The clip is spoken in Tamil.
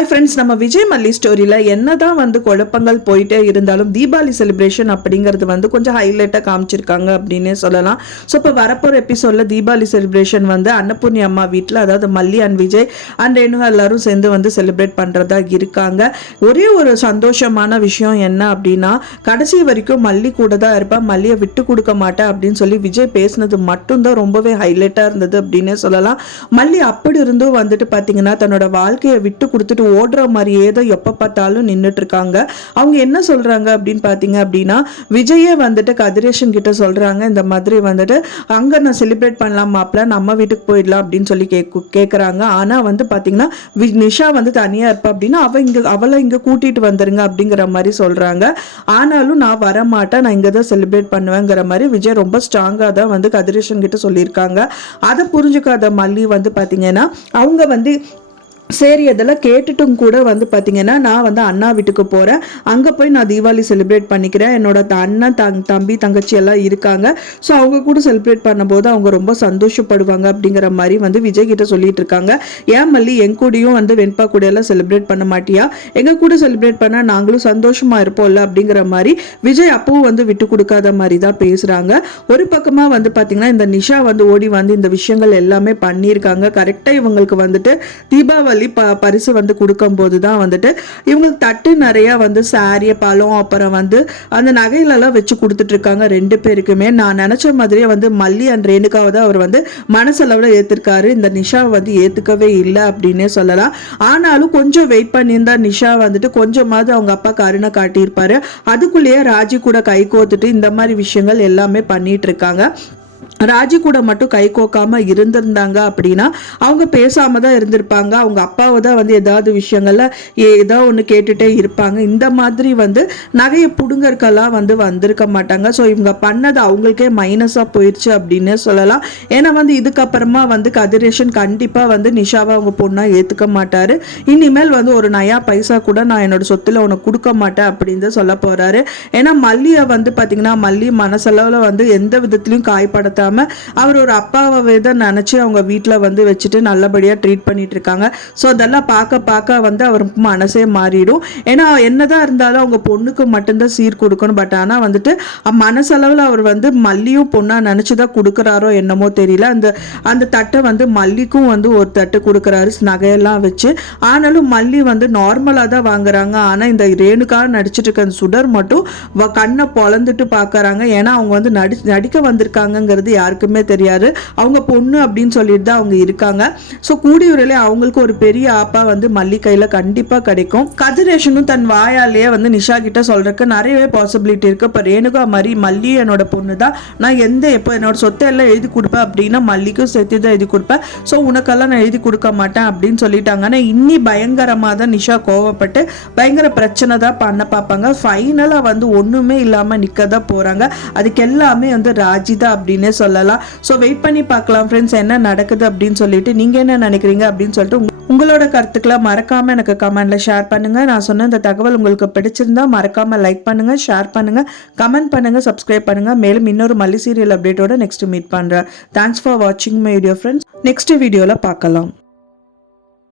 ஹாய் ஃப்ரெண்ட்ஸ் நம்ம விஜய் மல்லி ஸ்டோரியில் என்னதான் வந்து குழப்பங்கள் போயிட்டே இருந்தாலும் தீபாவளி செலிப்ரேஷன் அப்படிங்கிறது வந்து கொஞ்சம் ஹைலைட்டாக காமிச்சிருக்காங்க அப்படின்னே சொல்லலாம். ஸோ இப்போ வரப்போகிற எபிசோடில் தீபாவளி செலிப்ரேஷன் வந்து அன்னபூர்ணி அம்மா வீட்டில் அதாவது மல்லி அண்ட் விஜய் அண்ட் ரேணுகா எல்லாரும் சேர்ந்து வந்து செலிப்ரேட் பண்ணுறதா இருக்காங்க. ஒரே ஒரு சந்தோஷமான விஷயம் என்ன அப்படின்னா கடைசி வரைக்கும் மல்லி கூட தான் இருப்பா மல்லியை விட்டு கொடுக்க மாட்டேன் அப்படின்னு சொல்லி விஜய் பேசினது மட்டும்தான் ரொம்பவே ஹைலைட்டாக இருந்தது அப்படின்னே சொல்லலாம். மல்லி அப்படி இருந்தும் வந்துட்டு பார்த்தீங்கன்னா தன்னோட வாழ்க்கையை விட்டு கொடுத்துட்டு ஓடுற மாதிரியே தான் எப்போ பார்த்தாலும் நின்றுட்டு இருக்காங்க அவங்க என்ன சொல்கிறாங்க அப்படின்னு பார்த்தீங்க அப்படின்னா விஜயே வந்துட்டு கதிரேஷன் கிட்ட சொல்கிறாங்க இந்த மாதிரி வந்துட்டு அங்கே நான் செலிப்ரேட் பண்ணலாம் மாப்பிள்ள நம்ம வீட்டுக்கு போயிடலாம் அப்படின்னு சொல்லி கேக்கு கேட்குறாங்க ஆனால் வந்து பார்த்தீங்கன்னா வி- நிஷா வந்து தனியாக இருப்பா அப்படின்னா அவள் இங்கே அவளை இங்கே கூட்டிகிட்டு வந்துருங்க அப்படிங்கிற மாதிரி சொல்கிறாங்க ஆனாலும் நான் வர மாட்டேன் நான் இங்கே தான் செலிப்ரேட் பண்ணுவேங்கிற மாதிரி விஜய் ரொம்ப ஸ்ட்ராங்காக தான் வந்து கதிரேஷன் கிட்ட சொல்லியிருக்காங்க. அதை புரிஞ்சுக்காத மல்லி வந்து பார்த்தீங்கன்னா அவங்க வந்து சரி அதெல்லாம் கேட்டுட்டும் கூட வந்து பார்த்தீங்கன்னா நான் வந்து அண்ணா வீட்டுக்கு போகிறேன் அங்கே போய் நான் தீபாவளி செலிப்ரேட் பண்ணிக்கிறேன். என்னோட அண்ணன் தங் தம்பி தங்கச்சி எல்லாம் இருக்காங்க. ஸோ அவங்க கூட செலிப்ரேட் பண்ணும்போது அவங்க ரொம்ப சந்தோஷப்படுவாங்க அப்படிங்கிற மாதிரி வந்து விஜய் கிட்ட சொல்லிட்டு இருக்காங்க. ஏன் மல்லி என் கூடயும் வந்து வெண்பா கூட எல்லாம் செலிப்ரேட் பண்ண மாட்டியா? எங்க கூட செலிப்ரேட் பண்ணால் நாங்களும் சந்தோஷமா இருப்போம்ல அப்படிங்கிற மாதிரி விஜய் அப்பவும் வந்து விட்டு கொடுக்காத மாதிரி தான் பேசுறாங்க. ஒரு பக்கமாக வந்து பார்த்தீங்கன்னா இந்த நிஷா வந்து ஓடி வந்து இந்த விஷயங்கள் எல்லாமே பண்ணியிருக்காங்க. கரெக்டாக இவங்களுக்கு வந்துட்டு தீபாவளி ப பரிசு வந்து கொடுக்கும்போது தான் வந்துட்டு இவங்களுக்கு தட்டு நிறைய வந்து சாரிய பழம் அப்புறம் வந்து அந்த நகையிலெல்லாம் வச்சு கொடுத்துட்டு இருக்காங்க ரெண்டு பேருக்குமே. நான் நினைச்ச மாதிரியே வந்து மல்லி அண்ட் ரேணுகாவை தான் அவர் வந்து மனசளவில் ஏற்றிருக்காரு இந்த நிஷா வந்து ஏற்றுக்கவே இல்லை அப்படின்னே சொல்லலாம். ஆனாலும் கொஞ்சம் வெயிட் பண்ணியிருந்தா நிஷா வந்துட்டு கொஞ்சமாவது அவங்க அப்பா கருணை காட்டியிருப்பாரு. அதுக்குள்ளேயே ராஜி கூட கை கோத்துட்டு இந்த மாதிரி விஷயங்கள் எல்லாமே பண்ணிட்டு இருக்காங்க ராஜி கூட மட்டும் கை கோக்காம இருந்திருந்தாங்க அப்படின்னா அவங்க பேசாம தான் இருந்திருப்பாங்க. அவங்க அப்பாவை தான் வந்து ஏதாவது விஷயங்கள்ல ஏதோ ஒன்று கேட்டுட்டே இருப்பாங்க. இந்த மாதிரி வந்து நகையை புடுங்கற்கெல்லாம் வந்து வந்திருக்க மாட்டாங்க. ஸோ இவங்க பண்ணது அவங்களுக்கே மைனஸாக போயிடுச்சு அப்படின்னு சொல்லலாம். ஏன்னா வந்து இதுக்கப்புறமா வந்து கதிரேஷன் கண்டிப்பாக வந்து நிஷாவை அவங்க பொண்ணாக ஏற்றுக்க மாட்டார். இனிமேல் வந்து ஒரு நயா பைசா கூட நான் என்னோட சொத்தில் உனக்கு கொடுக்க மாட்டேன் அப்படின்னு தான் சொல்ல போகிறாரு ஏன்னா மல்லியை வந்து பார்த்தீங்கன்னா மல்லி மனசளவில் வந்து எந்த விதத்துலையும் காயப்படுத்தாம அவர் ஒரு அப்பாவை தான் நினச்சி அவங்க வீட்டில் வந்து வச்சுட்டு நல்லபடியாக ட்ரீட் பண்ணிட்டு இருக்காங்க. ஸோ அதெல்லாம் பார்க்க பார்க்க வந்து அவர் மனசே மாறிடும். ஏன்னா என்னதான் இருந்தாலும் அவங்க பொண்ணுக்கு மட்டும்தான் சீர் கொடுக்கணும். பட் ஆனால் வந்துட்டு மனசளவில் அவர் வந்து மல்லியும் பொண்ணாக நினச்சி தான் கொடுக்குறாரோ என்னமோ தெரியல. அந்த அந்த தட்டை வந்து மல்லிக்கும் வந்து ஒரு தட்டு கொடுக்குறாரு நகையெல்லாம் வச்சு. ஆனாலும் மல்லி வந்து நார்மலாக தான் வாங்குறாங்க. ஆனால் இந்த ரேணுக்காக நடிச்சிட்டு இருக்க அந்த சுடர் மட்டும் வ- கண்ணை பொழந்துட்டு பார்க்கறாங்க ஏன்னா அவங்க வந்து நடி நடிக்க வந்திருக்காங்கங்கிறது யாருக்குமே தெரியாது. அவங்க பொண்ணு அப்படின்னு சொல்லிட்டு தான் அவங்க இருக்காங்க. ஸோ கூடிய விரைவில் அவங்களுக்கு ஒரு பெரிய ஆப்பா வந்து மல்லி கையில் கண்டிப்பாக கிடைக்கும் கதிரேஷனும் தன் வாயாலேயே வந்து நிஷா கிட்ட சொல்றதுக்கு நிறையவே பாசிபிலிட்டி இருக்கு. இப்போ ரேணுகா மாதிரி மல்லி என்னோட பொண்ணு தான். நான் எந்த எப்போ என்னோட சொத்தை எல்லாம் எழுதி கொடுப்பேன் அப்படின்னா மல்லிக்கும் சேர்த்து தான் எழுதி கொடுப்பேன். ஸோ உனக்கெல்லாம் நான் எழுதி கொடுக்க மாட்டேன் அப்படின்னு சொல்லிட்டாங்க. ஆனால் இன்னி பயங்கரமாக தான் நிஷா கோவப்பட்டு பயங்கர பிரச்சனை தான் பண்ண பார்ப்பாங்க. ஃபைனலாக வந்து ஒன்றுமே இல்லாமல் நிற்க தான் போகிறாங்க அதுக்கு எல்லாமே வந்து ராஜிதா அப்படின்னே சொல்லலாம். ஸோ வெயிட் பண்ணி பார்க்கலாம் ஃப்ரெண்ட்ஸ் என்ன நடக்குது அப்படின்னு சொல்லிட்டு நீங்கள் என்ன நினைக்கிறீங்க அப்படின்னு சொல்லிட்டு உங்களோட கருத்துக்களை மறக்காம எனக்கு கமெண்ட்ல ஷேர் பண்ணுங்க. நான் சொன்ன இந்த தகவல் உங்களுக்கு பிடிச்சிருந்தா மறக்காம லைக் பண்ணுங்க ஷேர் பண்ணுங்க கமெண்ட் பண்ணுங்க சப்ஸ்கிரைப் பண்ணுங்க. மேலும் இன்னொரு மல்லி சீரியல் அப்டேட்டோட நெக்ஸ்ட் மீட் பண்றேன். தேங்க்ஸ் ஃபார் வாட்சிங் மை வீடியோ ஃப்ரெண்ட்ஸ் நெக்ஸ்ட் வீடியோல பார்க்கலாம்.